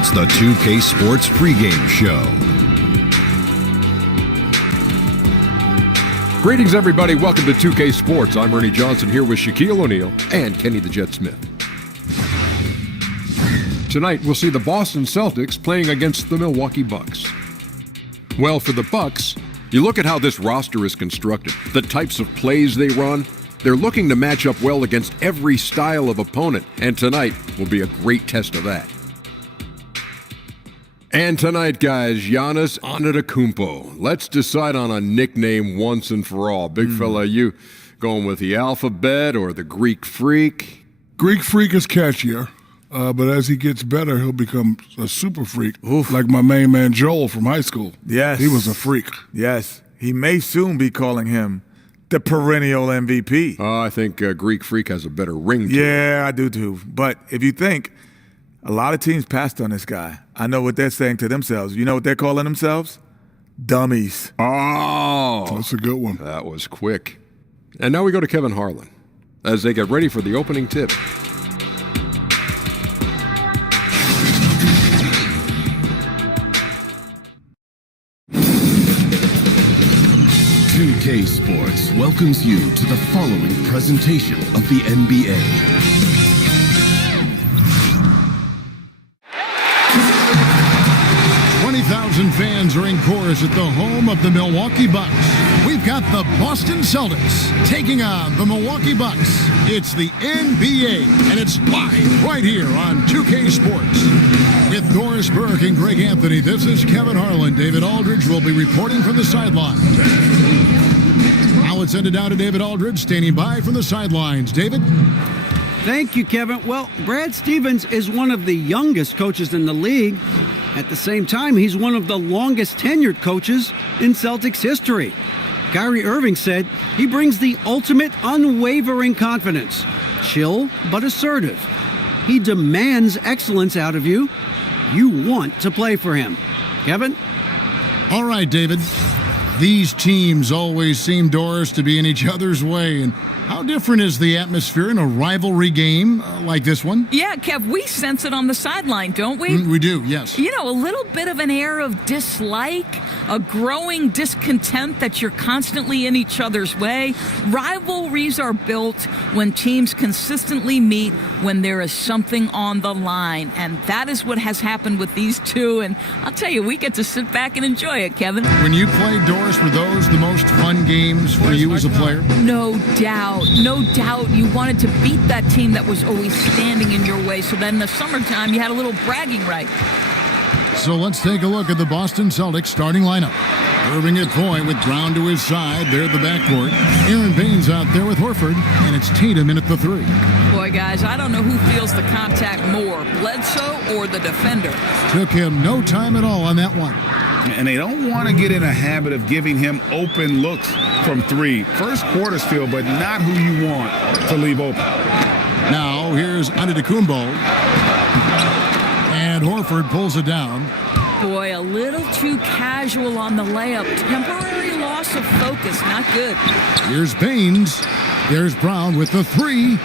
It's the 2K Sports pregame show. Greetings, everybody. Welcome to 2K Sports. I'm Ernie Johnson here with Shaquille O'Neal and Kenny the Jet Smith. Tonight, we'll see the Boston Celtics playing against the Milwaukee Bucks. Well, for the Bucks, you look at how this roster is constructed, the types of plays they run. They're looking to match up well against every style of opponent, and tonight will be a great test of that. And tonight, guys, Giannis Antetokounmpo. Let's decide on a nickname once and for all. Big fella, you going with the alphabet or the Greek Freak? Greek Freak is catchier, but as he gets better, he'll become a super freak, like my main man Joel from high school. Yes. He was a freak. Yes. He may soon be calling him the perennial MVP. I think Greek Freak has a better ring to it. Yeah, I do too. But if you think, a lot of teams passed on this guy. I know what they're saying to themselves. You know what they're calling themselves? Dummies. Oh, That's a good one. that was quick. And now we go to Kevin Harlan as they get ready for the opening tip. K Sports welcomes you to the following presentation of the NBA. Fans are in chorus at the home of the Milwaukee Bucks. We've got the Boston Celtics taking on the Milwaukee Bucks. It's the NBA, and it's live right here on 2K Sports. With Doris Burke and Greg Anthony, this is Kevin Harlan. David Aldridge will be reporting from the sideline. Now let's send it down to David Aldridge, standing by from the sidelines. David? Thank you, Kevin. Well, Brad Stevens is one of the youngest coaches in the league. At the same time, he's one of the longest tenured coaches in Celtics history. Kyrie Irving said he brings the ultimate unwavering confidence. Chill but assertive. He demands excellence out of you. You want to play for him. Kevin? All right, David. These teams always seem, Doris, to be in each other's way. And how different is the atmosphere in a rivalry game like this one? Yeah, Kev, we sense it on the sideline, don't we? We do, yes. You know, a little bit of an air of dislike, a growing discontent that you're constantly in each other's way. Rivalries are built when teams consistently meet when there is something on the line. And that is what has happened with these two. And I'll tell you, we get to sit back and enjoy it, Kevin. When you played, Doris, were those the most fun games for you as a player? No doubt. No doubt you wanted to beat that team that was always standing in your way, so then in the summertime you had a little bragging right. So let's take a look at the Boston Celtics starting lineup. Irving at point with Brown to his side. There at the backcourt. Aaron Baines out there with Horford, and it's Tatum in at the three. Boy, guys, I don't know who feels the contact more, Bledsoe or the defender. Took him no time at all on that one. And they don't want to get in a habit of giving him open looks from three. First quarter still, but not who you want to leave open. Now here's Antetokounmpo. And Horford pulls it down. Boy, a little too casual on the layup. Temporary loss of focus, not good. Here's Baines. There's Brown with the three.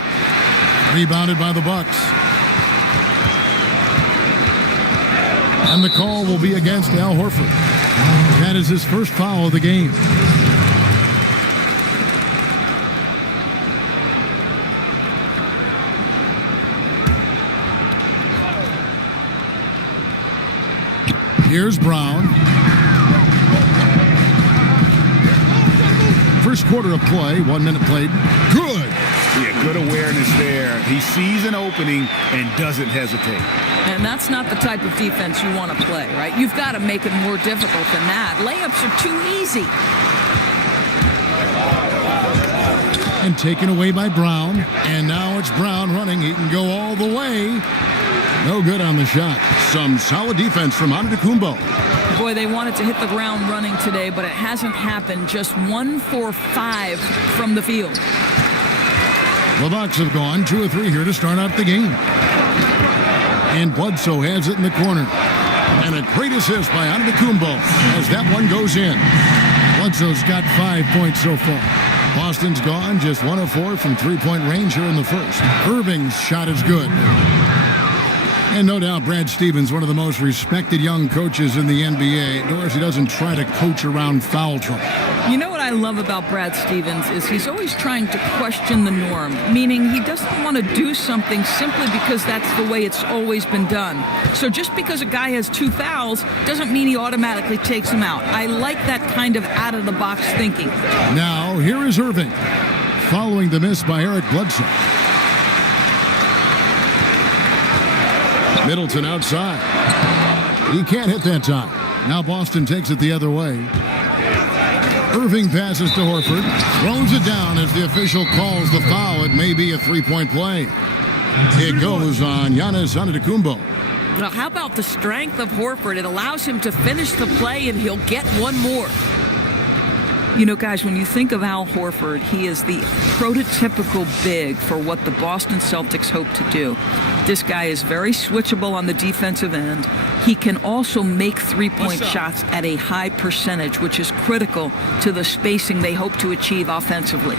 Rebounded by the Bucks. And the call will be against Al Horford. That is his first foul of the game. Here's Brown. First quarter of play, 1 minute played. Good. Yeah, good awareness there. He sees an opening and doesn't hesitate. And that's not the type of defense you want to play, right? You've got to make it more difficult than that. Layups are too easy. And taken away by Brown. And now it's Brown running. He can go all the way. No good on the shot. Some solid defense from Antetokounmpo. Boy, they wanted to hit the ground running today, but it hasn't happened. Just 1 for 5 from the field. The Bucks have gone 2 of 3 here to start out the game. And Bledsoe has it in the corner. And a great assist by Antetokounmpo as that one goes in. Bledsoe's got 5 points so far. Boston's gone just 1 of 4 from three-point range here in the first. Irving's shot is good. And no doubt Brad Stevens, one of the most respected young coaches in the NBA. Doris, he doesn't try to coach around foul trouble. You know what I love about Brad Stevens is he's always trying to question the norm, meaning he doesn't want to do something simply because that's the way it's always been done. So just because a guy has 2 fouls doesn't mean he automatically takes him out. I like that kind of out-of-the-box thinking. Now, here is Irving, following the miss by Eric Bledsoe. Middleton outside. He can't hit that time. Now Boston takes it the other way. Irving passes to Horford. Throws it down as the official calls the foul. It may be a three-point play. It goes on Giannis Antetokounmpo. Now, how about the strength of Horford? It allows him to finish the play, and he'll get one more. You know, guys, when you think of Al Horford, he is the prototypical big for what the Boston Celtics hope to do. This guy is very switchable on the defensive end. He can also make three-point shots at a high percentage, which is critical to the spacing they hope to achieve offensively.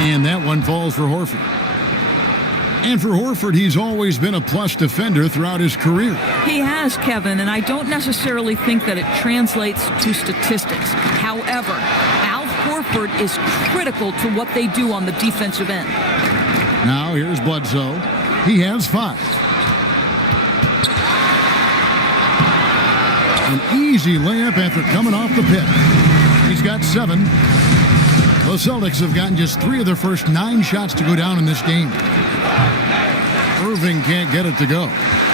And that one falls for Horford. And for Horford, he's always been a plus defender throughout his career. He has, Kevin, and I don't necessarily think that it translates to statistics. However, Al Horford is critical to what they do on the defensive end. Now here's Bledsoe. He has 5. An easy layup after coming off the pick. He's got 7. The Celtics have gotten just 3 of their first 9 shots to go down in this game. Irving can't get it to go.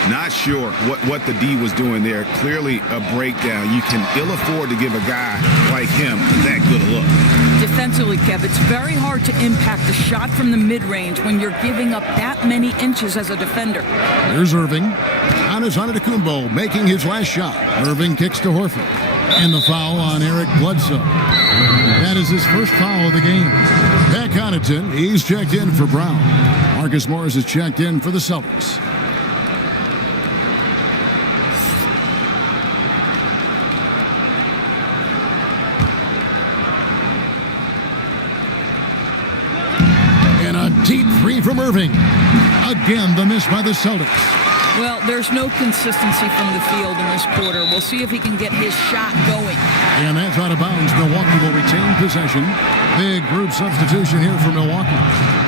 Not sure what the D was doing there. Clearly a breakdown. You can ill afford to give a guy like him that good a look. Defensively, Kev, it's very hard to impact a shot from the mid-range when you're giving up that many inches as a defender. Here's Irving. Giannis Antetokounmpo making his last shot. Irving kicks to Horford. And the foul on Eric Bledsoe. That is his first foul of the game. Pat Connaughton, he's checked in for Brown. Marcus Morris is checked in for the Celtics. And a deep three from Irving. Again, the miss by the Celtics. Well, there's no consistency from the field in this quarter. We'll see if he can get his shot going. And that's out of bounds. Milwaukee will retain possession. Big group substitution here for Milwaukee.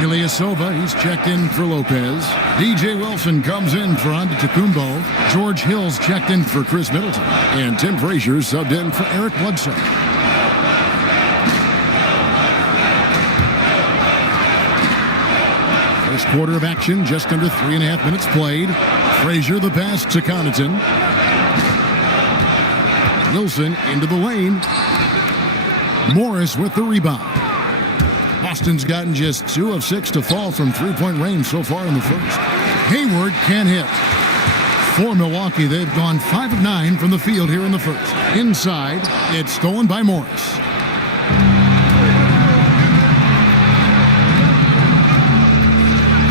Ilyasova, he's checked in for Lopez. DJ Wilson comes in for Antetokounmpo. George Hill's checked in for Chris Middleton. And Tim Frazier subbed in for Eric Bledsoe. First quarter of action, just under 3.5 minutes played. Frazier the pass to Connaughton. Wilson into the lane. Morris with the rebound. Boston's gotten just 2 of 6 to fall from three-point range so far in the first. Hayward can't hit. For Milwaukee, they've gone 5 of 9 from the field here in the first. Inside, it's stolen by Morris.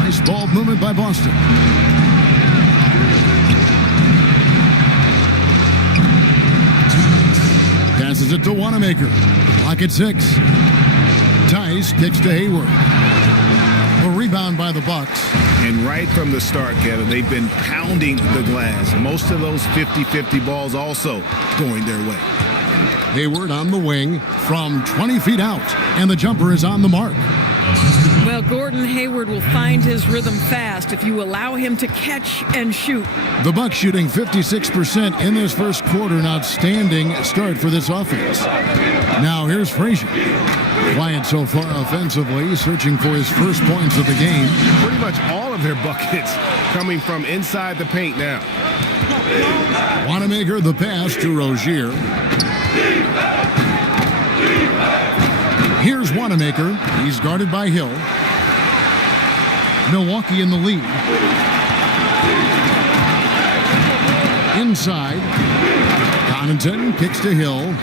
Nice ball movement by Boston. Passes it to Wanamaker. Clock at 6. Tice kicks to Hayward. A rebound by the Bucks. And right from the start, Kevin, they've been pounding the glass. Most of those 50-50 balls also going their way. Hayward on the wing from 20 feet out. And the jumper is on the mark. Well, Gordon Hayward will find his rhythm fast if you allow him to catch and shoot. The Bucks shooting 56% in this first quarter. An outstanding start for this offense. Now here's Frazier. Quiet so far offensively, searching for his first points of the game. Pretty much all of their buckets coming from inside the paint now. Wanamaker the pass to Rozier. Here's Wanamaker. He's guarded by Hill. Milwaukee in the lead. Inside. Connaughton kicks to Hill.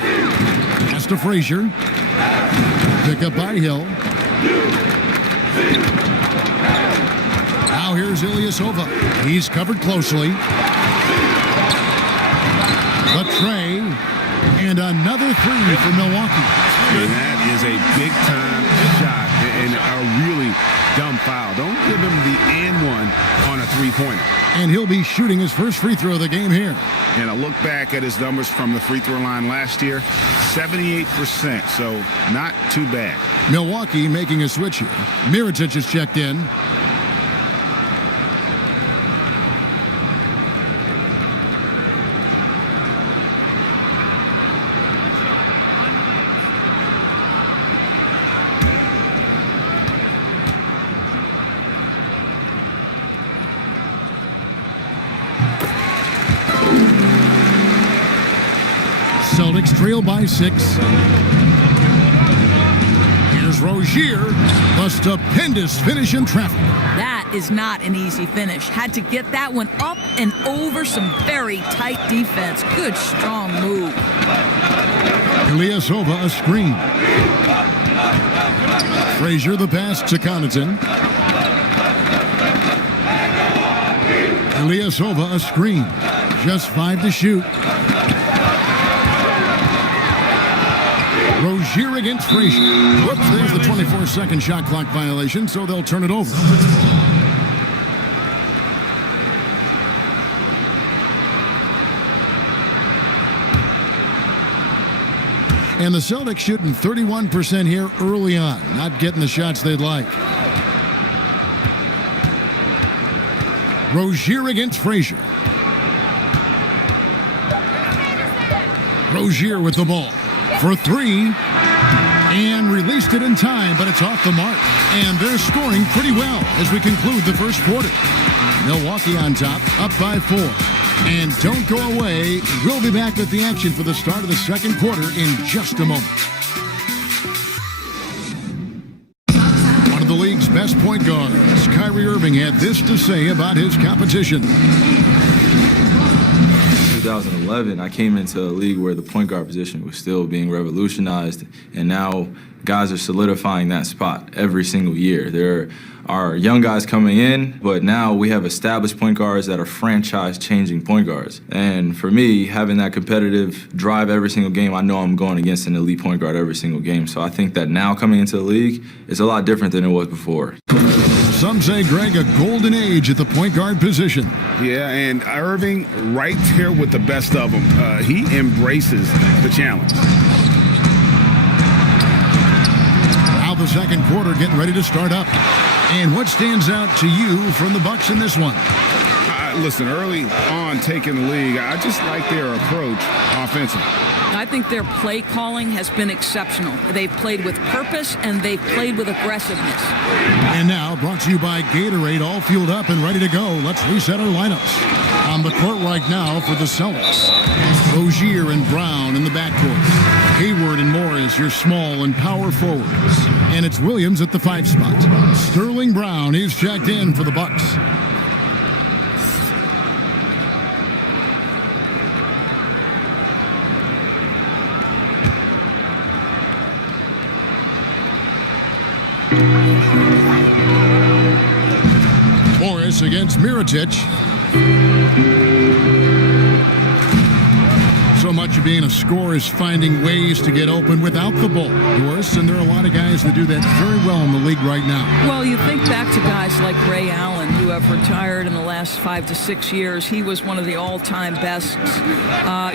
Pass to Frazier. Pick up by Hill. Now here's Ilyasova. He's covered closely. The tray. And another 3 for Milwaukee. good. And that is a big-time shot and a really dumb foul. Don't give him the and one on a three-pointer. And he'll be shooting his first free throw of the game here. And I look back at his numbers from the free throw line last year, 78%, so not too bad. Milwaukee making a switch here. Mirotic is checked in. Celtics trail by 6. Here's Rozier. A stupendous finish in traffic. That is not an easy finish. Had to get that one up and over some very tight defense. Good, strong move. Ilyasova a screen. Frazier the pass to Connaughton. Ilyasova a screen. Just 5 to shoot. Rozier against Frazier. Whoops, there's the 24-second shot clock violation, so they'll turn it over. And the Celtics shooting 31% here early on, not getting the shots they'd like. Rozier against Frazier. Rozier with the ball for 3 and released it in time, but it's off the mark. And they're scoring pretty well as we conclude the first quarter. Milwaukee on top, up by 4. And don't go away. We'll be back with the action for the start of the second quarter in just a moment. One of the league's best point guards, Kyrie Irving, had this to say about his competition. 2011, I came into a league where the point guard position was still being revolutionized, and now guys are solidifying that spot every single year. There are young guys coming in, but now we have established point guards that are franchise-changing point guards. And for me, having that competitive drive every single game, I know I'm going against an elite point guard every single game. So I think that now coming into the league, it's a lot different than it was before. Some say, Greg, a golden age at the point guard position. Yeah, and Irving right there with the best of them. He embraces the challenge. Now the second quarter getting ready to start up. And what stands out to you from the Bucks in this one? Listen, early on taking the league, I just like their approach offensively. I think their play calling has been exceptional. They've played with purpose and they've played with aggressiveness. And now, brought to you by Gatorade, all fueled up and ready to go. Let's reset our lineups. On the court right now for the Celtics, Rozier and Brown in the backcourt. Hayward and Morris, your small and power forwards. And it's Williams at the 5 spot. Sterling Brown is checked in for the Bucks. Morris against Mirotic. So much of being a scorer is finding ways to get open without the ball, Doris, and there are a lot of guys that do that very well in the league right now. Well, you think back to guys like Ray Allen, who have retired in the last 5 to 6 years. He was one of the all-time bests.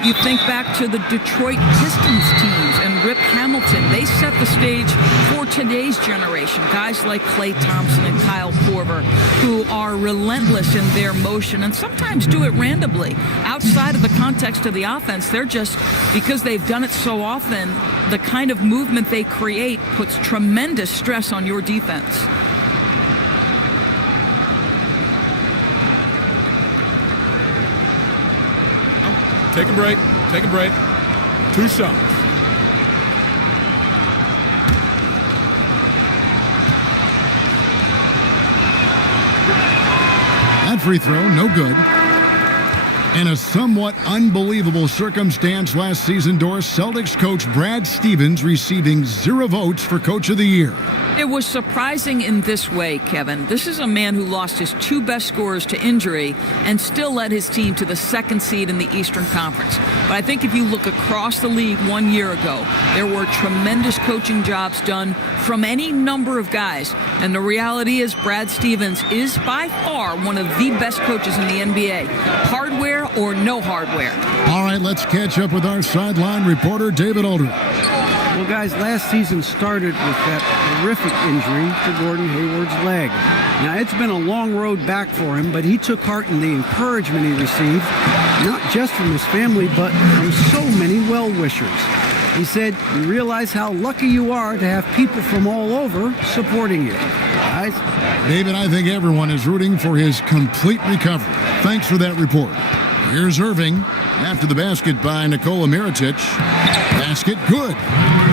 You think back to the Detroit Pistons teams and Rip Hamilton. They set the stage for today's generation. Guys like Klay Thompson and Kyle Korver, who are relentless in their motion and sometimes do it randomly. Outside of the context of the offense, they're just, because they've done it so often, the kind of movement they create puts tremendous stress on your defense. Take a break. Take a break. 2 shots. That free throw, no good. In a somewhat unbelievable circumstance last season, Doris, Celtics coach Brad Stevens receiving 0 votes for Coach of the Year. It was surprising in this way, Kevin. This is a man who lost his 2 best scorers to injury and still led his team to the 2nd seed in the Eastern Conference. But I think if you look across the league 1 year ago, there were tremendous coaching jobs done from any number of guys. And the reality is Brad Stevens is by far one of the best coaches in the NBA. Hardware or no hardware. All right, let's catch up with our sideline reporter, David Aldridge. Well, guys, last season started with that horrific injury to Gordon Hayward's leg. Now, it's been a long road back for him, but he took heart in the encouragement he received, not just from his family, but from so many well-wishers. He said, "You realize how lucky you are to have people from all over supporting you." Guys? David, I think everyone is rooting for his complete recovery. Thanks for that report. Here's Irving after the basket by Nikola Mirotic. Basket good.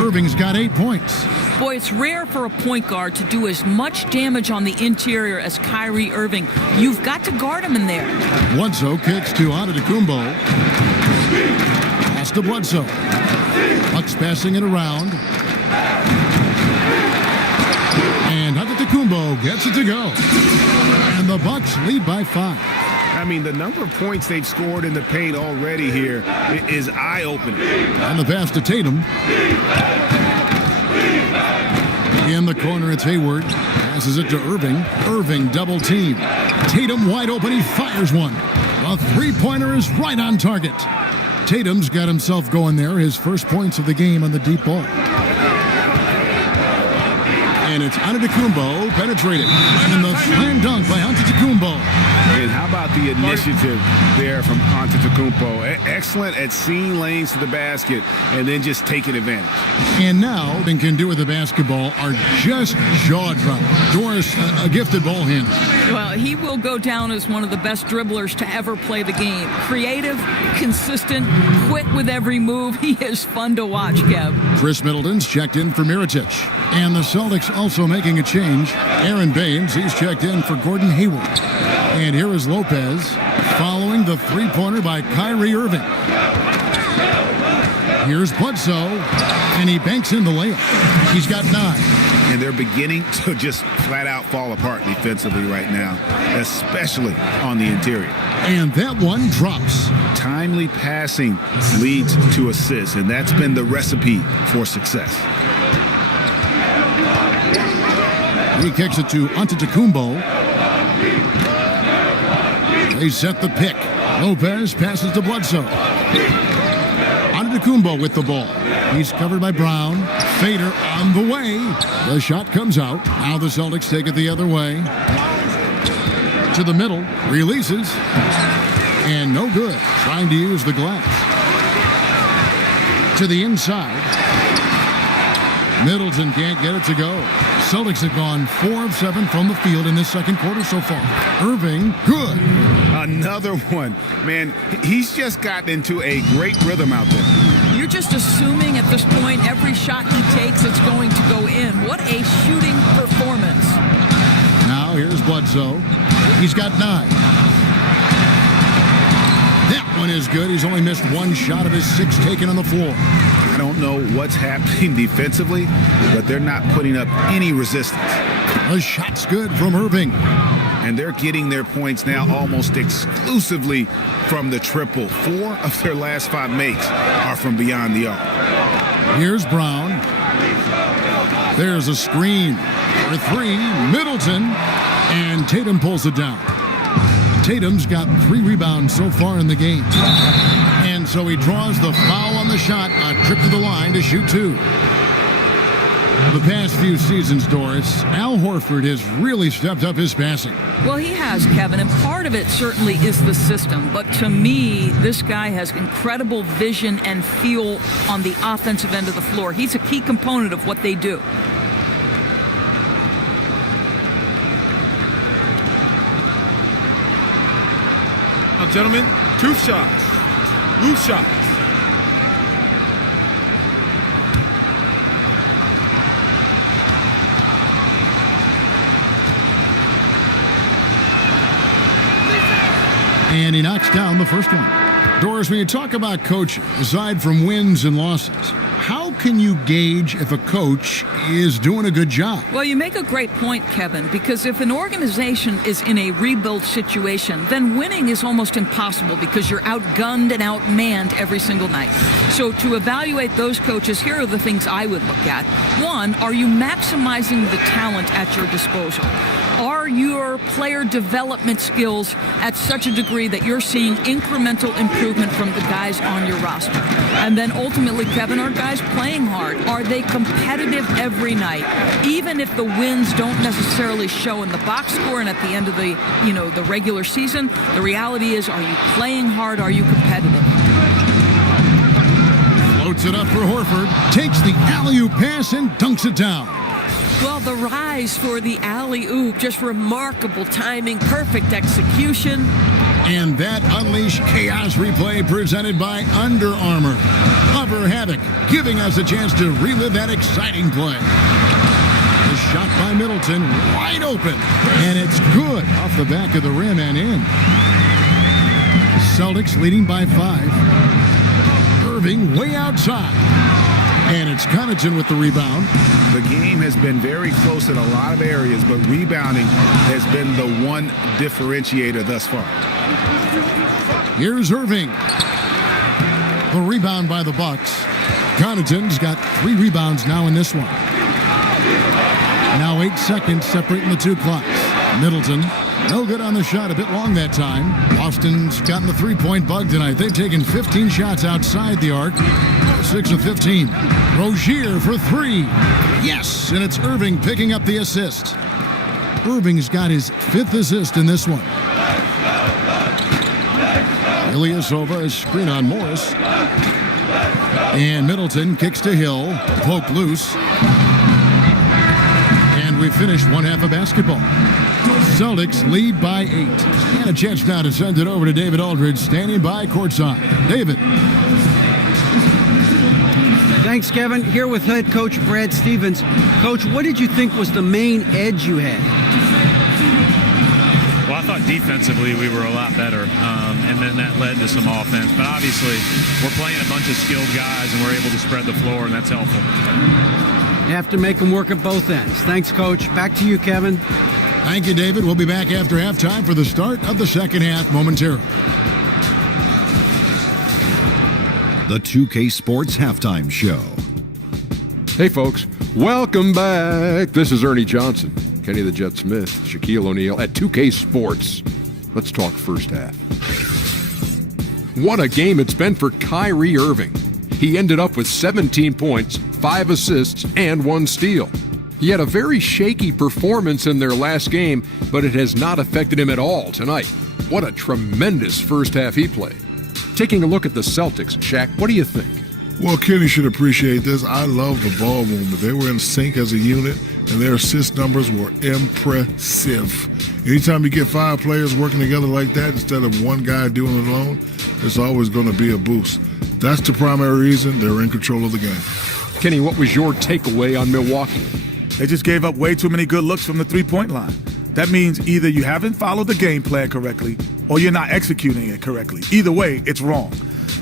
Irving's got 8 points. Boy, it's rare for a point guard to do as much damage on the interior as Kyrie Irving. You've got to guard him in there. Bledsoe kicks to Antetokounmpo. Pass to Bledsoe. Bucks passing it around. And Antetokounmpo gets it to go. And the Bucks lead by 5. I mean, the number of points they've scored in the paint already here is eye-opening. And the pass to Tatum. In the corner, it's Hayward. Passes it to Irving. Irving double team. Tatum wide open. He fires one. A 3-pointer is right on target. Tatum's got himself going there. His first points of the game on the deep ball. And it's Antetokounmpo penetrating. And the slam dunk by Antetokounmpo. And how about the initiative there from Antetokounmpo? Excellent at seeing lanes to the basket and then just taking advantage. And now, what can do with the basketball are just jaw-dropping. Doris, a gifted ball handler. Well, he will go down as one of the best dribblers to ever play the game. Creative, consistent, quick with every move. He is fun to watch, Kev. Chris Middleton's checked in for Mirotic. And the Celtics also making a change. Aaron Baines, he's checked in for Gordon Hayward. And here is Lopez following the 3-pointer by Kyrie Irving. Here's Bledsoe, and he banks in the layup. He's got 9. And they're beginning to just flat out fall apart defensively right now, especially on the interior. And that one drops. Timely passing leads to assists, and that's been the recipe for success. He kicks it to Antetokounmpo. They set the pick. Lopez passes to Bledsoe. Antetokounmpo with the ball. He's covered by Brown. Fader on the way. The shot comes out. Now the Celtics take it the other way. To the middle. Releases. And no good. Trying to use the glass. To the inside. Middleton can't get it to go. Celtics have gone 4 of 7 from the field in this second quarter so far. Irving, good. Another one. Man, he's just gotten into a great rhythm out there. You're just assuming at this point every shot he takes it's going to go in. What a shooting performance. Now here's Bledsoe. He's got 9. That one is good. He's only missed 1 shot of his 6 taken on the floor. I don't know what's happening defensively, but they're not putting up any resistance. The shot's good from Irving. And they're getting their points now almost exclusively from the triple. 4 of their last 5 makes are from beyond the arc. Here's Brown. There's a screen for 3. Middleton. And Tatum pulls it down. Tatum's got 3 rebounds so far in the game. And so he draws the foul on the shot, a trip to the line to shoot 2. The past few seasons, Doris, Al Horford has really stepped up his passing. Well, he has, Kevin, and part of it certainly is the system. But to me, this guy has incredible vision and feel on the offensive end of the floor. He's a key component of what they do. Now, gentlemen, 2 shots. Loose shots. And he knocks down the first one. Doris, when you talk about coaching, aside from wins and losses, how can you gauge if a coach is doing a good job? Well, you make a great point, Kevin, because if an organization is in a rebuild situation, then winning is almost impossible because you're outgunned and outmanned every single night. So to evaluate those coaches, here are the things I would look at. One, are you maximizing the talent at your disposal? Are your player development skills at such a degree that you're seeing incremental improvement from the guys on your roster? And then ultimately, Kevin, are guys playing hard? Are they competitive every night? Even if the wins don't necessarily show in the box score and at the end of the regular season, the reality is, are you playing hard? Are you competitive? Floats it up for Horford, takes the alley-oop pass and dunks it down. Well, the rise for the alley-oop, just remarkable timing, perfect execution. And that Unleash Chaos replay presented by Under Armour. Cover Havoc, giving us a chance to relive that exciting play. The shot by Middleton, wide open. And it's good off the back of the rim and in. Celtics leading by 5. Irving way outside. And it's Connaughton with the rebound. The game has been very close in a lot of areas, but rebounding has been the one differentiator thus far. Here's Irving. The rebound by the Bucks. Connaughton's got 3 rebounds now in this one. Now 8 seconds separating the two clocks. Middleton, no good on the shot, a bit long that time. Boston's gotten the three-point bug tonight. They've taken 15 shots outside the arc. 6 of 15. Rozier for 3. Yes, and it's Irving picking up the assist. Irving's got his 5th assist in this one. Ilyasova is screen on Morris. And Middleton kicks to Hill. Poke loose. And we finish one half of basketball. Celtics lead by 8. And a chance now to send it over to David Aldridge, standing by courtside. David. Thanks, Kevin. Here with head coach Brad Stevens. Coach, what did you think was the main edge you had? Well, I thought defensively we were a lot better, and then that led to some offense. But obviously, we're playing a bunch of skilled guys, and we're able to spread the floor, and that's helpful. You have to make them work at both ends. Thanks, Coach. Back to you, Kevin. Thank you, David. We'll be back after halftime for the start of the second half momentarily. The 2K Sports Halftime Show. Hey, folks. Welcome back. This is Ernie Johnson, Kenny the Jet Smith, Shaquille O'Neal at 2K Sports. Let's talk first half. What a game it's been for Kyrie Irving. He ended up with 17 points, 5 assists, and 1 steal. He had a very shaky performance in their last game, but it has not affected him at all tonight. What a tremendous first half he played. Taking a look at the Celtics, Shaq, what do you think? Well, Kenny should appreciate this. I love the ball movement. They were in sync as a unit, and their assist numbers were impressive. Anytime you get 5 players working together like that instead of one guy doing it alone, it's always going to be a boost. That's the primary reason they're in control of the game. Kenny, what was your takeaway on Milwaukee? They just gave up way too many good looks from the three-point line. That means either you haven't followed the game plan correctly or you're not executing it correctly. Either way, it's wrong.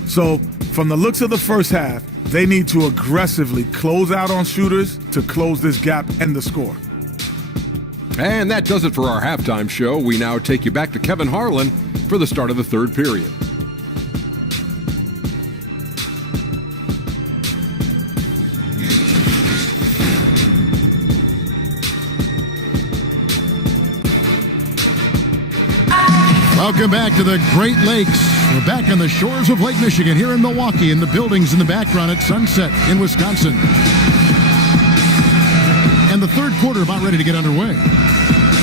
So from the looks of the first half, they need to aggressively close out on shooters to close this gap and the score. And that does it for our halftime show. We now take you back to Kevin Harlan for the start of the third period. Welcome back to the Great Lakes. We're back on the shores of Lake Michigan here in Milwaukee, and the buildings in the background at Sunset in Wisconsin. And the third quarter about ready to get underway.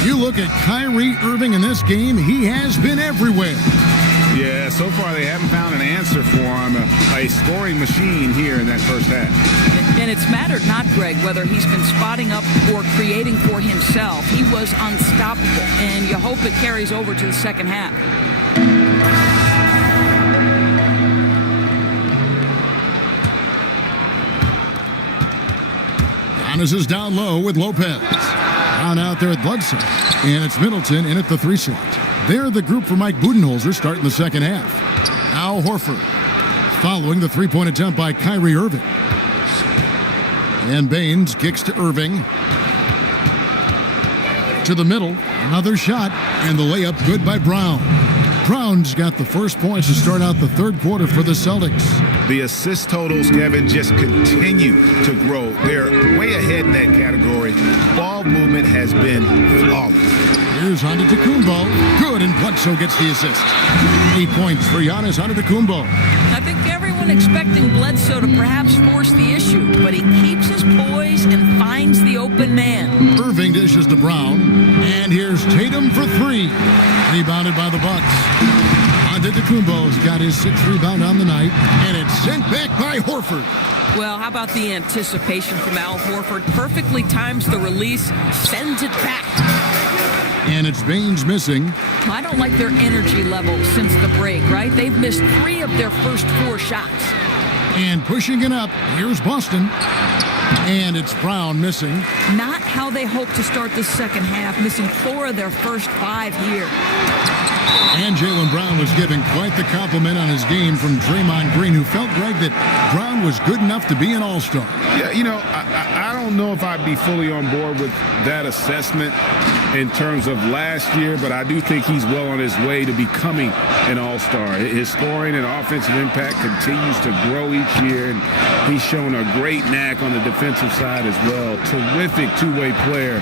You look at Kyrie Irving in this game, he has been everywhere. Yeah, so far they haven't found an answer for him, a scoring machine here in that first half. And it's mattered not, Greg, whether he's been spotting up or creating for himself. He was unstoppable, and you hope it carries over to the second half. Giannis is down low with Lopez. Down out there at Bledsoe. And it's Middleton in at the 3 slot. They're the group for Mike Budenholzer starting the second half. Now Horford, following the three-point attempt by Kyrie Irving. And Baines kicks to Irving. To the middle, another shot, and the layup good by Brown. Brown's got the first points to start out the third quarter for the Celtics. The assist totals, Kevin, just continue to grow. They're way ahead in that category. Ball movement has been flawless. Here's Antetokounmpo. Good, and Bledsoe gets the assist. 8 points for Giannis Antetokounmpo. I think everyone expecting Bledsoe to perhaps force the issue, but he keeps his poise and finds the open man. Irving dishes to Brown, and here's Tatum for three. Rebounded by the Bucks. Antetokounmpo's got his sixth rebound on the night, and it's sent back by Horford. Well, how about the anticipation from Al Horford? Perfectly times the release, sends it back. And it's Baines missing. I don't like their energy level since the break, right? They've missed 3 of their first 4 shots. And pushing it up, here's Boston. And it's Brown missing. Not how they hope to start the second half, missing 4 of their first 5 here. And Jaylen Brown was giving quite the compliment on his game from Draymond Green, who felt, Greg, that Brown was good enough to be an all-star. Yeah, I don't know if I'd be fully on board with that assessment in terms of last year, but I do think he's well on his way to becoming an all-star. His scoring and offensive impact continues to grow each year, and he's shown a great knack on the defensive side as well. Terrific two-way player.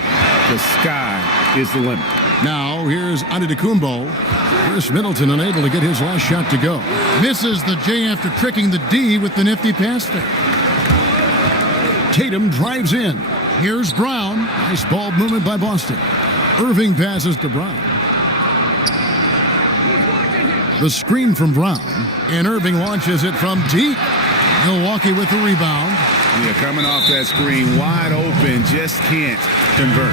The sky is the limit. Now, here's Antetokounmpo. Chris Middleton unable to get his last shot to go. Misses the J after tricking the D with the nifty pass fake. Tatum drives in. Here's Brown. Nice ball movement by Boston. Irving passes to Brown. The screen from Brown. And Irving launches it from deep. Milwaukee with the rebound. Yeah, coming off that screen, wide open, just can't convert.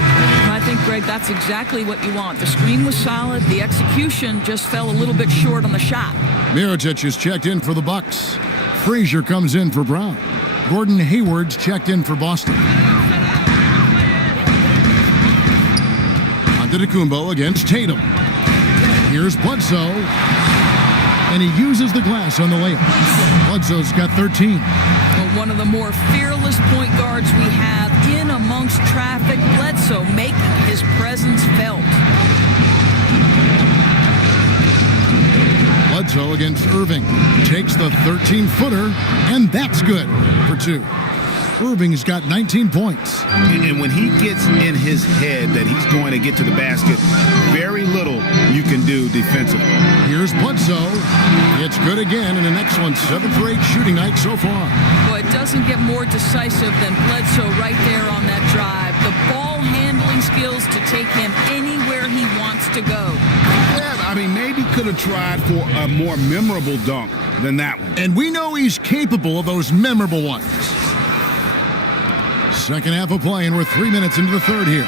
I think, Greg, that's exactly what you want. The screen was solid. The execution just fell a little bit short on the shot. Mirotic is checked in for the Bucks. Frazier comes in for Brown. Gordon Hayward's checked in for Boston. Antetokounmpo against Tatum. Here's Bledsoe. And he uses the glass on the layup. Bledsoe's got 13. Well, one of the more fearless point guards we have in amongst traffic. Bledsoe making his presence felt. Bledsoe against Irving. Takes the 13-footer, and that's good for 2. Irving's got 19 points. And when he gets in his head that he's going to get to the basket, very little you can do defensively. Here's Bledsoe. It's good again, and an excellent 7 for 8 shooting night so far. Well, it doesn't get more decisive than Bledsoe right there on that drive. The ball handling skills to take him anywhere he wants to go. Yeah, I mean, maybe could have tried for a more memorable dunk than that one. And we know he's capable of those memorable ones. Second half of play, and we're 3 minutes into the third here.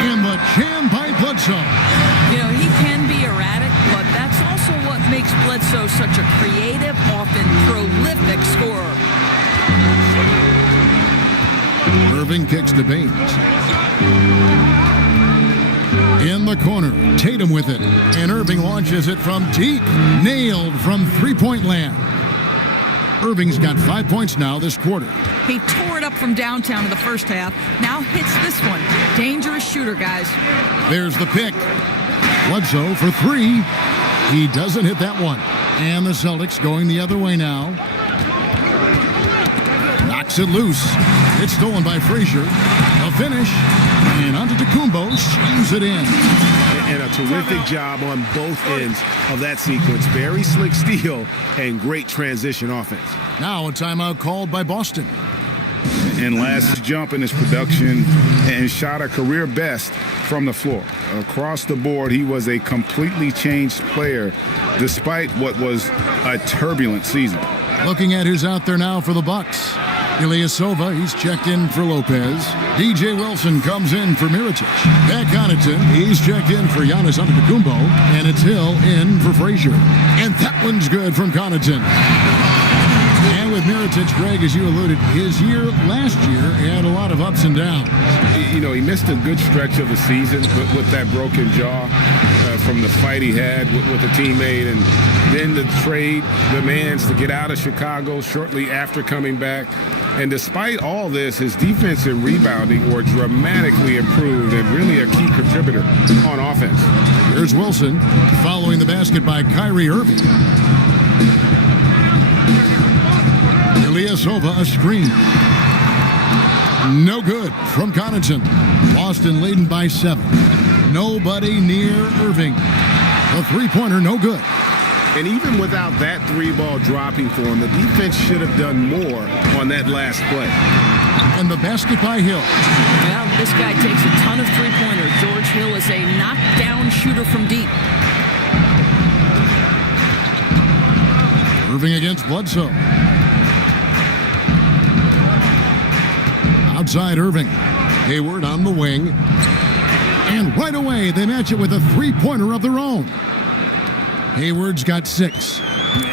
And the jam by Bledsoe. You know, he can be erratic, but that's also what makes Bledsoe such a creative, often prolific scorer. Irving kicks to Baines. In the corner, Tatum with it. And Irving launches it from deep. Nailed from three-point land. Irving's got 5 points now this quarter. He tore it up from downtown in the first half. Now hits this one. Dangerous shooter, guys. There's the pick. Bledsoe for 3. He doesn't hit that one. And the Celtics going the other way now. Knocks it loose. It's stolen by Frazier. A finish. And Antetokounmpo slams it in. And a terrific job on both ends of that sequence. Very slick steal and great transition offense. Now a timeout called by Boston. And last jump in his production and shot a career best from the floor. Across the board, he was a completely changed player despite what was a turbulent season. Looking at who's out there now for the Bucks. Ilyasova, he's checked in for Lopez. DJ Wilson comes in for Mirotic. Pat Connaughton, he's checked in for Giannis Antetokounmpo. And it's Hill in for Frazier. And that one's good from Connaughton. And with with Mirotic, Greg, as you alluded, his year last year had a lot of ups and downs. You know, he missed a good stretch of the season with that broken jaw from the fight he had with a teammate, and then the trade demands to get out of Chicago shortly after coming back. And despite all this, his defense and rebounding were dramatically improved and really a key contributor on offense. Here's Wilson following the basket by Kyrie Irving. Ilyasova, a screen. No good from Connaughton. Boston leading by 7. Nobody near Irving. The three-pointer, no good. And even without that 3-ball dropping for him, the defense should have done more on that last play. And the basket by Hill. Well, this guy takes a ton of three-pointers. George Hill is a knockdown shooter from deep. Irving against Bledsoe. Outside Irving. Hayward on the wing. And right away, they match it with a three-pointer of their own. Hayward's got 6.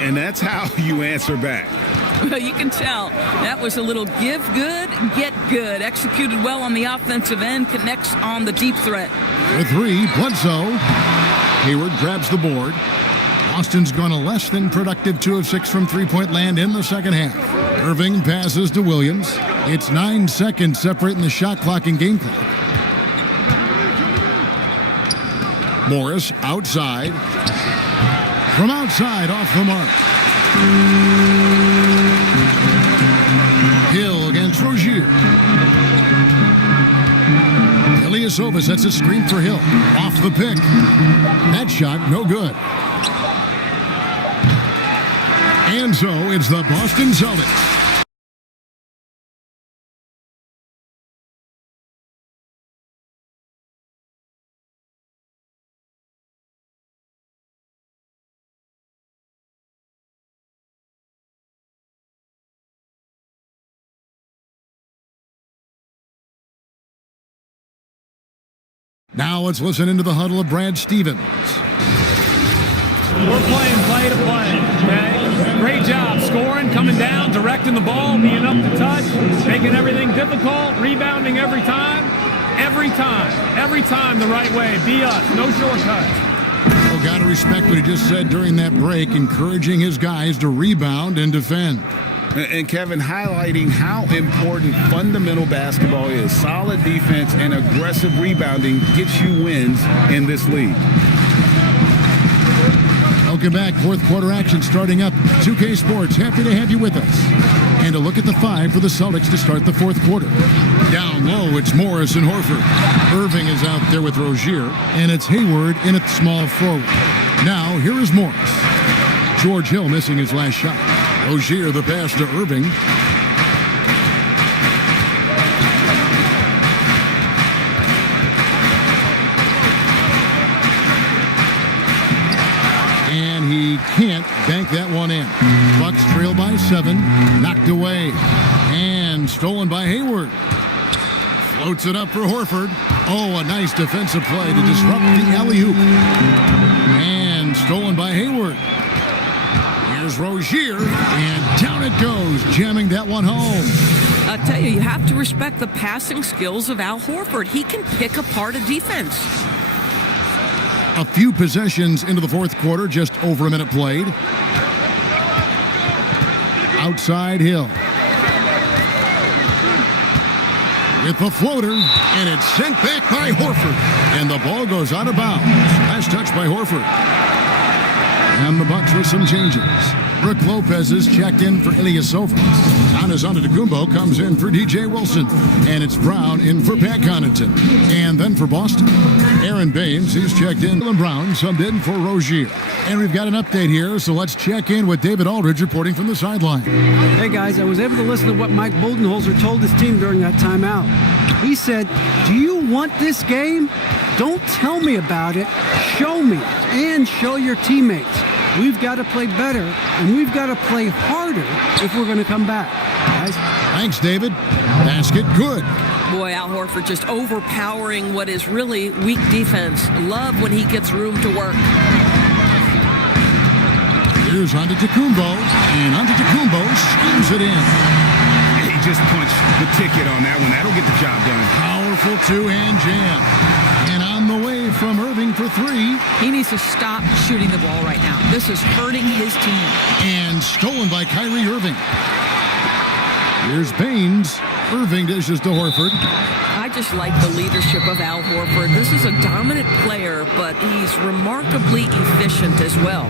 And that's how you answer back. Well, you can tell that was a little give good, get good. Executed well on the offensive end, connects on the deep threat. The 3, Bledsoe. Hayward grabs the board. Boston's gone a less than productive 2 of 6 from three-point land in the second half. Irving passes to Williams. It's 9 seconds separating the shot clock and game clock. Morris outside. From outside, off the mark. Hill against Rozier. Ilyasova sets a screen for Hill. Off the pick. That shot, no good. And so it's the Boston Celtics. Now let's listen into the huddle of Brad Stevens. We're playing play to play, okay? Great job scoring, coming down, directing the ball, being up to touch, making everything difficult, rebounding every time the right way. Be us, no shortcuts. Oh, got to respect what he just said during that break, encouraging his guys to rebound and defend. And Kevin, highlighting how important fundamental basketball is. Solid defense and aggressive rebounding gets you wins in this league. Welcome back. Fourth quarter action starting up. 2K Sports, happy to have you with us. And a look at the 5 for the Celtics to start the fourth quarter. Down low, it's Morris and Horford. Irving is out there with Rozier, and it's Hayward in at small forward. Now, here is Morris. George Hill missing his last shot. Rozier, the pass to Irving. And he can't bank that one in. Bucks trail by 7. Knocked away. And stolen by Hayward. Floats it up for Horford. Oh, a nice defensive play to disrupt the alley-oop. And stolen by Hayward. Here's Rozier, and down it goes, jamming that one home. I'll tell you, you have to respect the passing skills of Al Horford. He can pick apart a defense. A few possessions into the fourth quarter, just over a minute played. Outside Hill. With the floater, and it's sent back by Horford. And the ball goes out of bounds. Last touch by Horford. And the Bucks with some changes. Brook Lopez is checked in for Ilyasova. Giannis Antetokounmpo comes in for DJ Wilson. And it's Brown in for Pat Connaughton. And then for Boston, Aaron Baines is checked in. Jaylen Brown subbed in for Rozier. And we've got an update here, so let's check in with David Aldridge reporting from the sideline. Hey guys, I was able to listen to what Mike Budenholzer told his team during that timeout. He said, "Do you want this game? Don't tell me about it. Show me and show your teammates. We've got to play better, and we've got to play harder if we're going to come back." Guys. Thanks, David. Basket good. Boy, Al Horford just overpowering what is really weak defense. Love when he gets room to work. Here's Antetokounmpo, and Antetokounmpo schemes it in. He just punched the ticket on that one. That'll get the job done. Powerful two-hand jam. And on the way from Irving for three. He needs to stop shooting the ball right now. This is hurting his team. And stolen by Kyrie Irving. Here's Baines. Irving dishes to Horford. I just like the leadership of Al Horford. This is a dominant player, but he's remarkably efficient as well.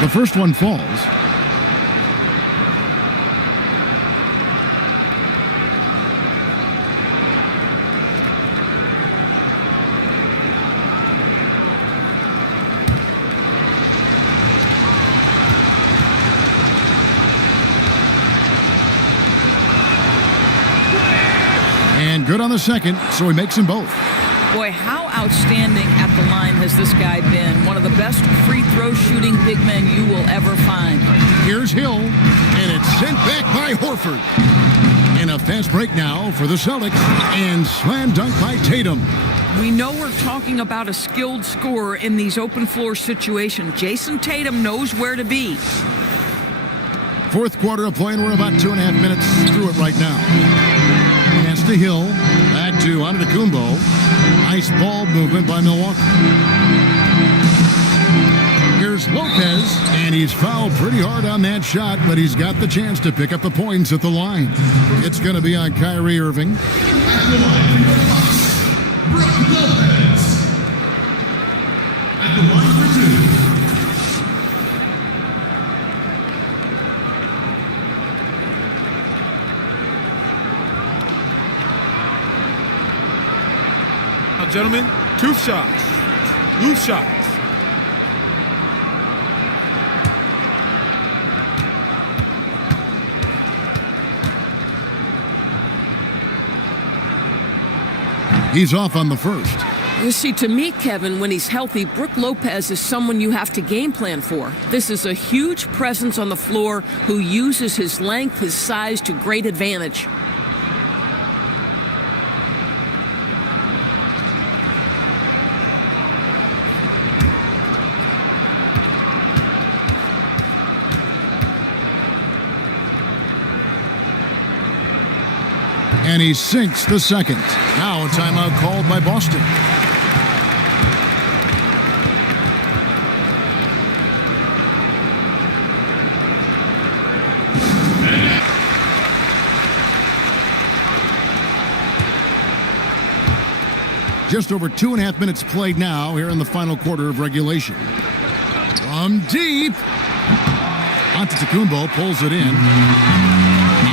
The first one falls. And good on the second, so he makes them both. Boy, how outstanding at the line has this guy been. One of the best free throw shooting big men you will ever find. Here's Hill, and it's sent back by Horford. And a fast break now for the Celtics, and slam dunk by Tatum. We know we're talking about a skilled scorer in these open floor situations. Jason Tatum knows where to be. Fourth quarter of play, and we're about 2.5 minutes through it right now. Pass to Hill, back to Antetokounmpo. Nice ball movement by Milwaukee. Here's Lopez, and he's fouled pretty hard on that shot, but he's got the chance to pick up the points at the line. It's going to be on Kyrie Irving. At the line for your Bucks, Brook Lopez. At the line for two. Gentlemen, two shots. Loose shots. He's off on the first. You see, to me, Kevin, when he's healthy, Brook Lopez is someone you have to game plan for. This is a huge presence on the floor who uses his length, his size to great advantage. And he sinks the second. Now a timeout called by Boston. Just over 2.5 minutes played now here in the final quarter of regulation. From deep, Antetokounmpo pulls it in.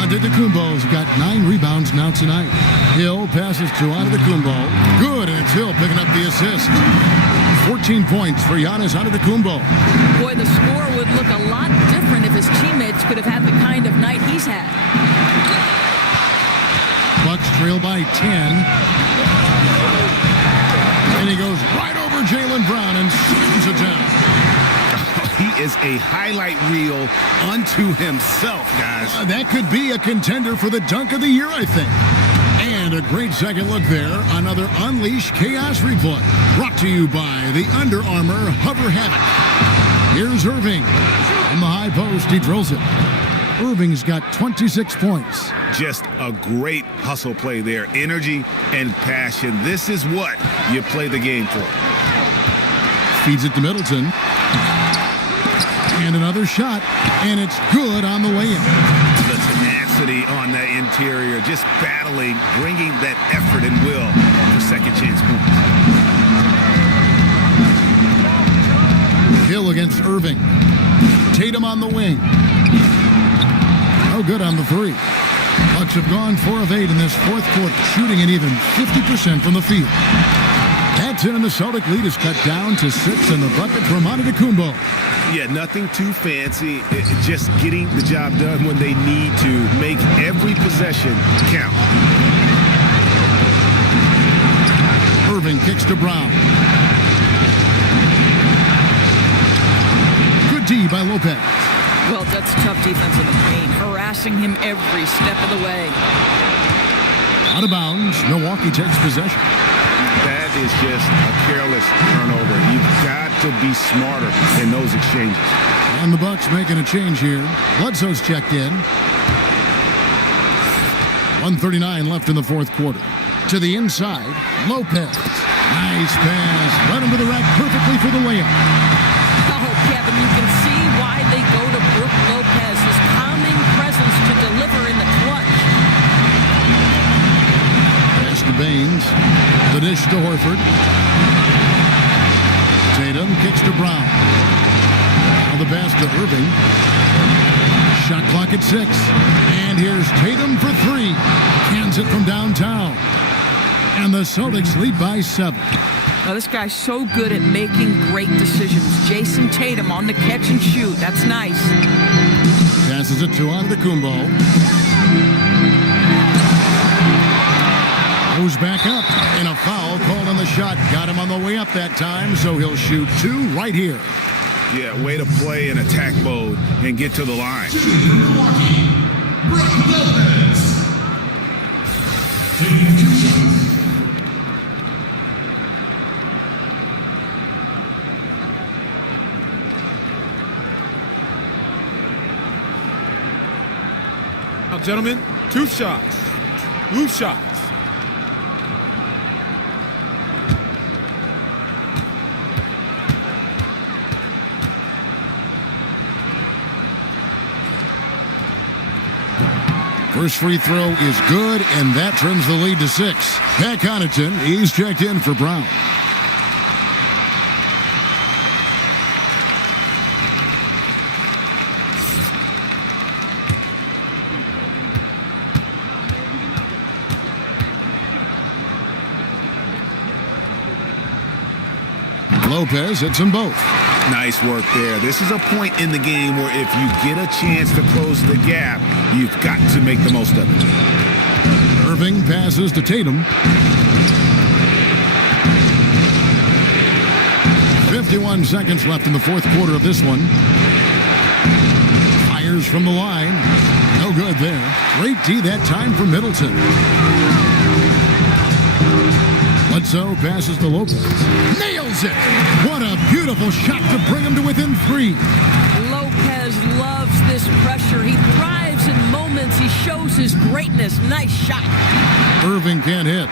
Antetokounmpo's got 9 rebounds now tonight. Hill passes to Antetokounmpo. Good, and it's Hill picking up the assist. 14 points for Giannis Antetokounmpo. Boy, the score would look a lot different if his teammates could have had the kind of night he's had. Bucks trail by 10. And he goes right over Jaylen Brown and slams it down. He is a highlight reel unto himself, guys. That could be a contender for the dunk of the year, I think. And a great second look there. Another Unleash Chaos replay. Brought to you by the Under Armour Hover Havoc. Here's Irving. From the high post, he drills it. Irving's got 26 points. Just a great hustle play there. Energy and passion. This is what you play the game for. Feeds it to Middleton. And another shot, and it's good on the way in. The tenacity on that interior, just battling, bringing that effort and will for second chance points. Hill against Irving. Tatum on the wing. No good on the three. Bucks have gone 4 of 8 in this fourth quarter, shooting an even 50% from the field. That's it, and the Celtic lead is cut down to 6 in the bucket from Antetokounmpo. Yeah, nothing too fancy. Just getting the job done when they need to. Make every possession count. Irving kicks to Brown. Good D by Lopez. Well, that's tough defense in the paint, harassing him every step of the way. Out of bounds, Milwaukee takes possession. That is just a careless turnover. You've got to be smarter in those exchanges. And the Bucks making a change here. Bledsoe's checked in. 1:39 left in the fourth quarter. To the inside, Lopez. Nice pass. Right into the rack perfectly for the layup. Oh, Kevin, you can see why they go to Brook Lopez, his calming presence to deliver in the clutch. Pass to Baines. The dish to Horford. Tatum kicks to Brown. Now the pass to Irving. Shot clock at 6. And here's Tatum for 3. Cans it from downtown. And the Celtics lead by 7. Now, this guy's so good at making great decisions. Jason Tatum on the catch and shoot. That's nice. Passes it to Antetokounmpo. Goes back up, and a foul called on the shot. Got him on the way up that time, so he'll shoot 2 right here. Yeah, way to play in attack mode and get to the line. Brook Lopez. Taking 2 shots. Now, gentlemen, 2 shots. Move shots. First free throw is good, and that trims the lead to 6. Pat Connaughton, he's checked in for Brown. Lopez hits them both. Nice work there. This is a point in the game where if you get a chance to close the gap, you've got to make the most of it. Irving passes to Tatum. 51 seconds left in the fourth quarter of this one. Fires from the line. No good there. Great D that time for Middleton. Bledsoe passes to Lopez. Nails it! What a beautiful shot to bring him to within 3. Lopez loves this pressure. He thrives in moments. He shows his greatness. Nice shot. Irving can't hit.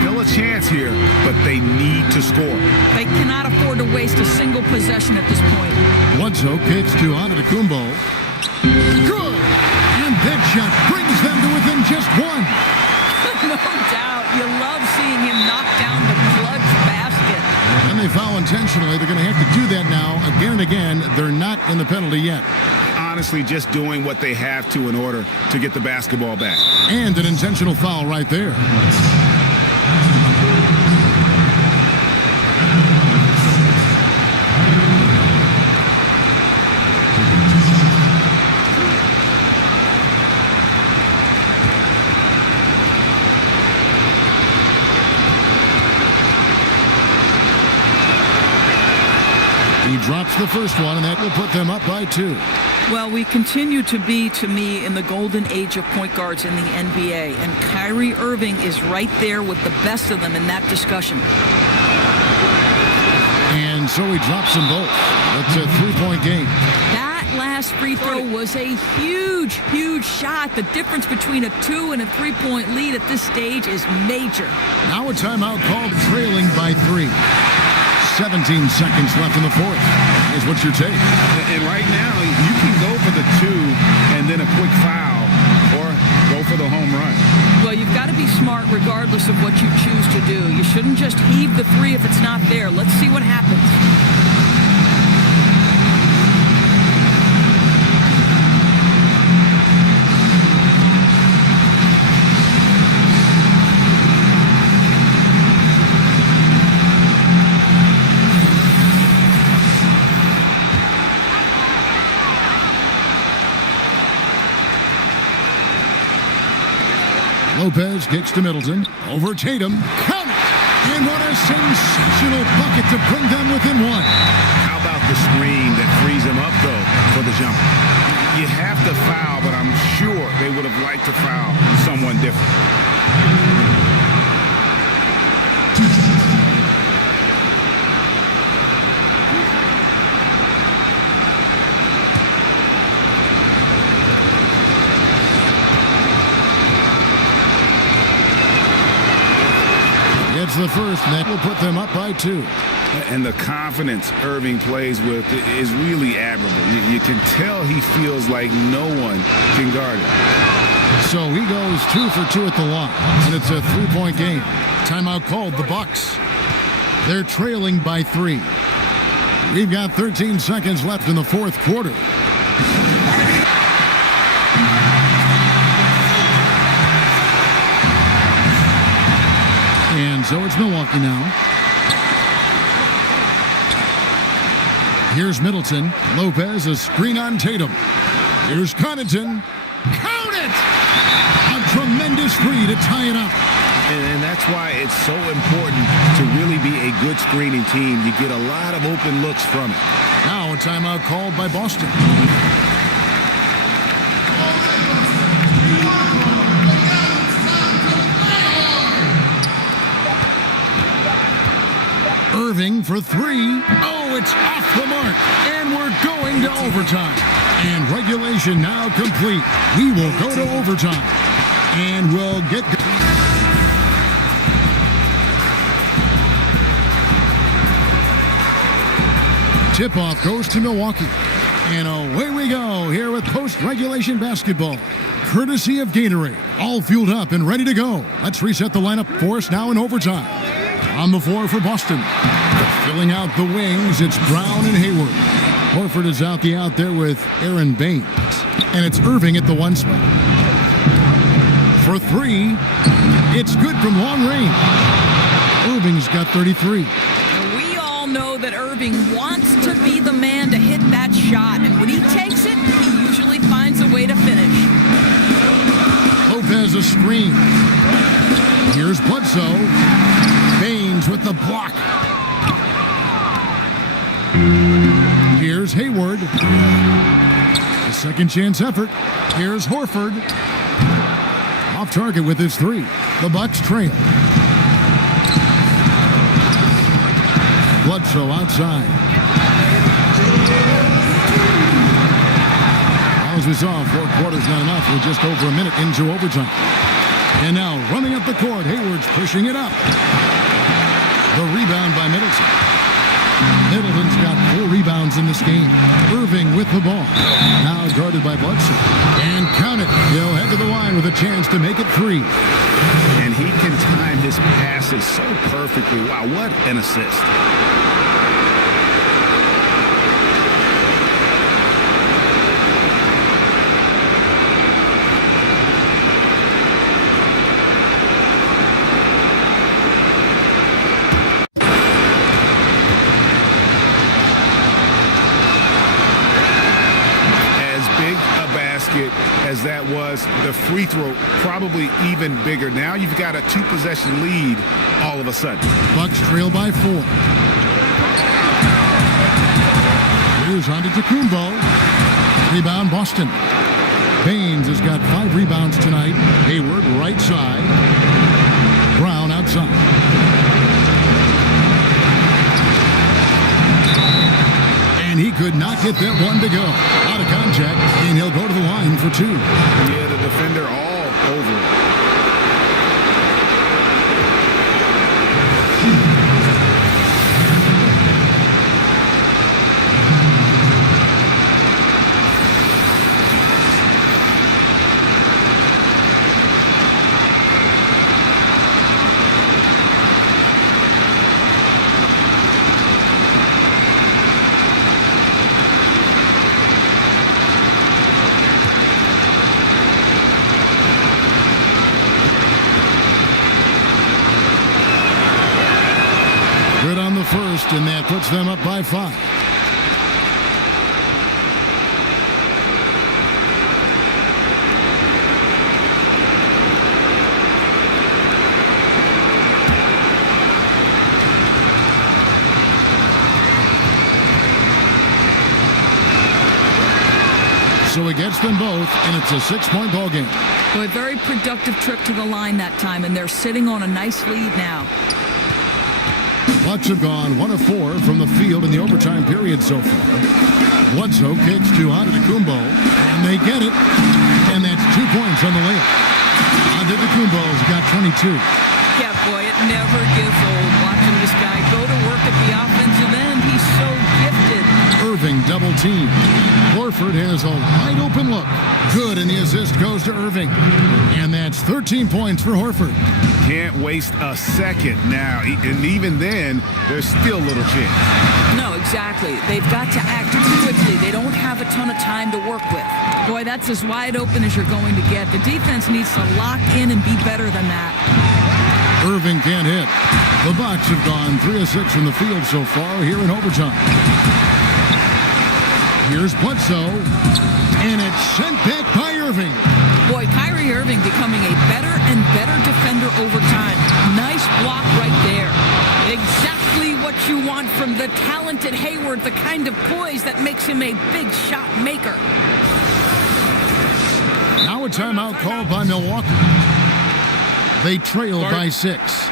Still a chance here, but they need to score. They cannot afford to waste a single possession at this point. Bledsoe kicks to Antetokounmpo. Good! And that shot brings them to within just 1. No doubt. You love seeing him knock down the clutch basket. And they foul intentionally. They're going to have to do that now again and again. They're not in the penalty yet. Honestly, just doing what they have to in order to get the basketball back. And an intentional foul right there. He drops the first one, and that will put them up by 2. Well, we continue to be, to me, in the golden age of point guards in the NBA, and Kyrie Irving is right there with the best of them in that discussion. And so he drops them both. That's a 3-point game. That last free throw was a huge, huge shot. The difference between a 2 and a 3-point lead at this stage is major. Now a timeout called, trailing by 3. 17 seconds left in the fourth. Is what's your take? And right now, you can go for the 2 and then a quick foul, or go for the home run. Well, you've got to be smart regardless of what you choose to do. You shouldn't just heave the 3 if it's not there. Let's see what happens. Lopez kicks to Middleton. Over Tatum. Count it! And what a sensational bucket to bring them within one. How about the screen that frees him up, though, for the jumper? You have to foul, but I'm sure they would have liked to foul someone different. It's the first, and that will put them up by 2. And the confidence Irving plays with is really admirable. You can tell he feels like no one can guard it. So he goes 2 for 2 at the line, and it's a 3-point game. Timeout called, the Bucks. They're trailing by 3. We've got 13 seconds left in the fourth quarter. And so it's Milwaukee now. Here's Middleton. Lopez, a screen on Tatum. Here's Connaughton. Count it! A tremendous three to tie it up. And that's why it's so important to really be a good screening team. You get a lot of open looks from it. Now a timeout called by Boston. Irving for 3. Oh, it's off the mark. And we're going to overtime. And regulation now complete. We will go to overtime. And we'll get... Tip-off goes to Milwaukee. And away we go here with post-regulation basketball. Courtesy of Gatorade. All fueled up and ready to go. Let's reset the lineup for us now in overtime. On the floor for Boston. Filling out the wings, it's Brown and Hayward. Horford is out there with Aaron Baines. And it's Irving at the 1 spot. For 3, it's good from long range. Irving's got 33. We all know that Irving wants to be the man to hit that shot. And when he takes it, he usually finds a way to finish. Lopez a screen. Here's Bledsoe. Baines with the block. Here's Hayward. A second chance effort. Here's Horford. Off target with his 3. The Bucks trail. Bledsoe outside. As we saw, 4 quarters not enough. We're just over a minute into overtime. And now running up the court, Hayward's pushing it up. The rebound by Middleton. Middleton's got 4 rebounds in this game. Irving with the ball. Now guarded by Bledsoe. And count it. He'll head to the line with a chance to make it 3. And he can time his passes so perfectly. Wow, what an assist. As that was, the free throw probably even bigger. Now you've got a 2-possession lead all of a sudden. Bucks trail by 4. Here's Antetokounmpo. Rebound Boston. Baines has got 5 rebounds tonight. Hayward right side. Brown outside. And he could not get that one to go. Out of contact, and he'll go to the line for 2. Yeah, the defender all over it. First, and that puts them up by 5. gets them both, and it's a 6-point ball game. Boy, a very productive trip to the line that time, and they're sitting on a nice lead now. Bucks have gone 1 of 4 from the field in the overtime period so far. Bledsoe kicks to Antetokounmpo, and they get it. And that's 2 points on the layup. Antetokounmpo's got 22. Yeah, boy, it never gets old watching this guy go to work at the offensive end. He's so gifted. Irving double team. Horford has a wide open look. Good, and the assist goes to Irving. And that's 13 points for Horford. Can't waste a second now. And even then, there's still little chance. No, exactly. They've got to act quickly. They don't have a ton of time to work with. Boy, that's as wide open as you're going to get. The defense needs to lock in and be better than that. Irving can't hit. The Bucks have gone 3 of 6 from the field so far here in overtime. Here's Bledsoe, and it's sent back by Irving. Boy, Kyrie Irving becoming a better and better defender over time. Nice block right there. Exactly what you want from the talented Hayward, the kind of poise that makes him a big shot maker. Now a timeout called by Milwaukee. They trail by 6.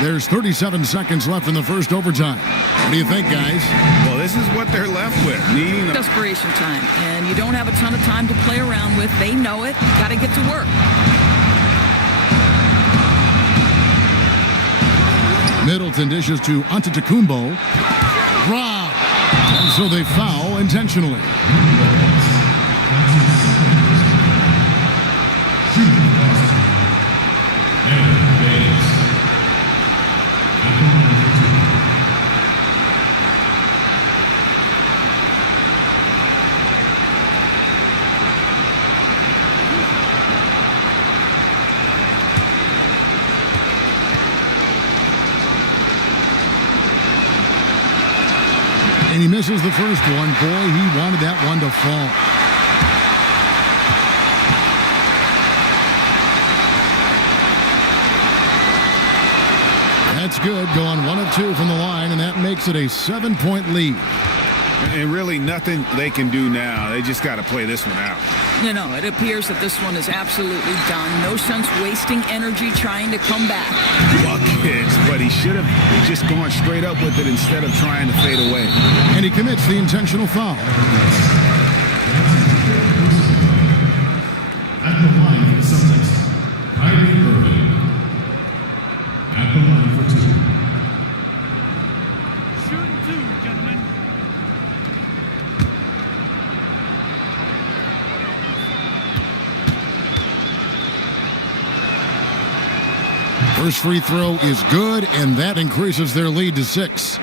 There's 37 seconds left in the first overtime. What do you think, guys? Well, this is what they're left with. Needing desperation time. And you don't have a ton of time to play around with. They know it. Got to get to work. Middleton dishes to Antetokounmpo. Rob. And so they foul intentionally. And he misses the first one. Boy, he wanted that one to fall. That's good. Going 1 of 2 from the line, and that makes it a 7-point lead. And really nothing they can do now. They just got to play this one out. No, it appears that this one is absolutely done. No sense wasting energy trying to come back. Buckets, but he should have just gone straight up with it instead of trying to fade away. And he commits the intentional foul. At the line for the Celtics, Kyrie Irving. At the line for 2. Shooting 2, gentlemen. First free throw is good, and that increases their lead to 6.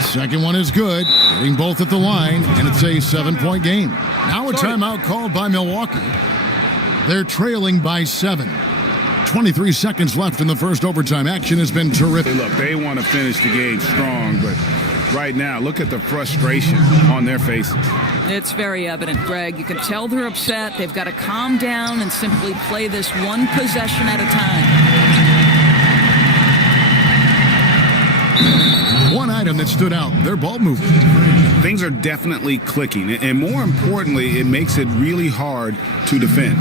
Second one is good, getting both at the line, and it's a 7-point game. Now a timeout called by Milwaukee. They're trailing by 7. 23 seconds left in the first overtime. Action has been terrific. Look, they want to finish the game strong, but right now, look at the frustration on their faces. It's very evident, Greg. You can tell they're upset. They've got to calm down and simply play this one possession at a time. One item that stood out, their ball movement. Things are definitely clicking, and more importantly, it makes it really hard to defend.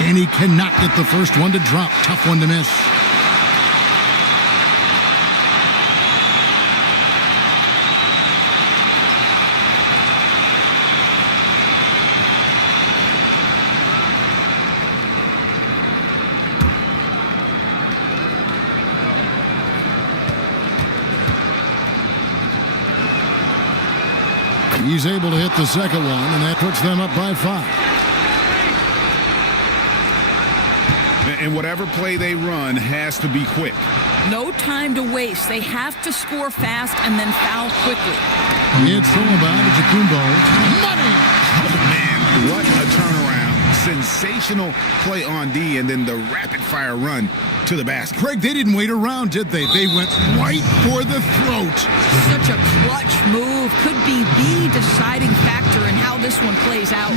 And he cannot get the first one to drop. Tough one to miss. He's able to hit the second one, and that puts them up by 5. And whatever play they run has to be quick. No time to waste. They have to score fast and then foul quickly. It's all about Antetokounmpo. Money! Oh, man, what a turnaround. sensational play on D, and then the rapid-fire run to the basket. Craig, they didn't wait around, did they? They went right for the throat. Such a clutch move. Could be the deciding factor in how this one plays out.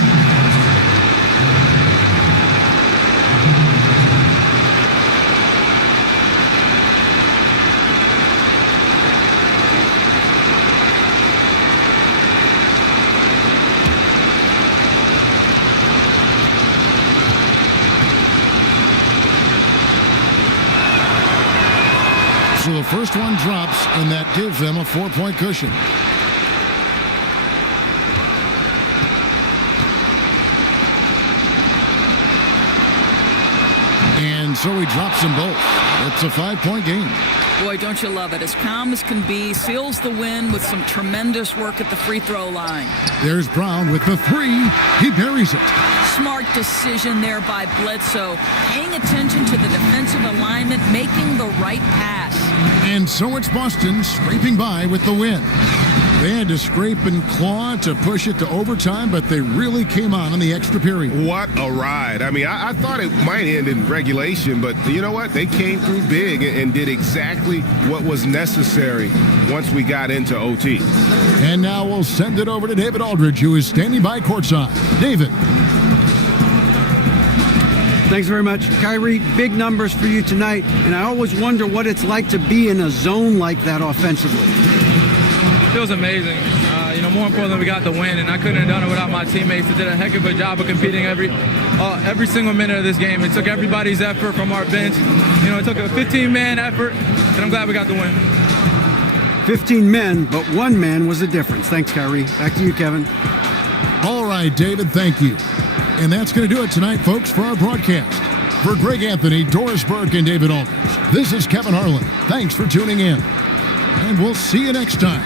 So the first one drops, and that gives them a 4-point cushion. And so he drops them both. It's a 5-point game. Boy, don't you love it. As calm as can be, seals the win with some tremendous work at the free throw line. There's Brown with the three. He buries it. Smart decision there by Bledsoe. Paying attention to the defensive alignment, making the right pass. And so it's Boston scraping by with the win. They had to scrape and claw to push it to overtime, but they really came on in the extra period. What a ride. I mean, I thought it might end in regulation, but you know what? They came through big and did exactly what was necessary once we got into OT. And now we'll send it over to David Aldridge, who is standing by courtside. David. Thanks very much. Kyrie, big numbers for you tonight, and I always wonder what it's like to be in a zone like that offensively. It feels amazing. More importantly, we got the win, and I couldn't have done it without my teammates who did a heck of a job of competing every single minute of this game. It took everybody's effort from our bench. It took a 15-man effort, and I'm glad we got the win. 15 men, but one man was the difference. Thanks, Kyrie. Back to you, Kevin. All right, David, thank you. And that's going to do it tonight, folks, for our broadcast. For Greg Anthony, Doris Burke, and David Aldridge, this is Kevin Harlan. Thanks for tuning in. And we'll see you next time.